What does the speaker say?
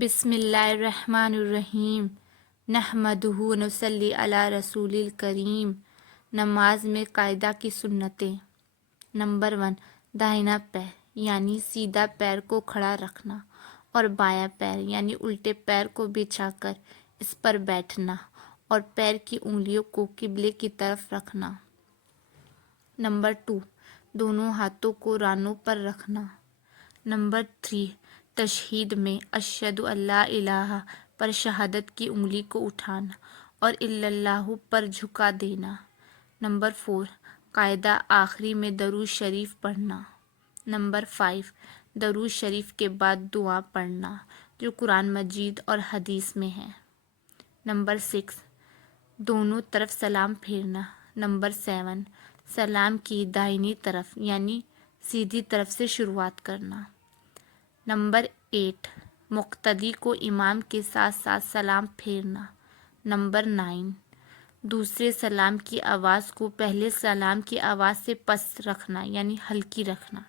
بسم اللہ الرحمن الرحیم نحمدہ ونصلی علی رسول الکریم۔ نماز میں قاعدہ کی سنتیں۔ نمبر 1، داہنا پیر یعنی سیدھا پیر کو کھڑا رکھنا اور بایاں پیر یعنی الٹے پیر کو بچھا کر اس پر بیٹھنا اور پیر کی انگلیوں کو قبلے کی طرف رکھنا۔ نمبر 2، دونوں ہاتھوں کو رانوں پر رکھنا۔ نمبر 3، تشہید میں اشہد ان لا الہ پر شہادت کی انگلی کو اٹھانا اور الا اللہ پر جھکا دینا۔ نمبر 4، قاعدہ آخری میں درود شریف پڑھنا۔ نمبر 5، درود شریف کے بعد دعا پڑھنا جو قرآن مجید اور حدیث میں ہے۔ نمبر 6، دونوں طرف سلام پھیرنا۔ نمبر 7، سلام کی دائنی طرف یعنی سیدھی طرف سے شروعات کرنا۔ نمبر 8، مقتدی کو امام کے ساتھ ساتھ سلام پھیرنا۔ نمبر 9، دوسرے سلام کی آواز کو پہلے سلام کی آواز سے پس رکھنا یعنی ہلکی رکھنا۔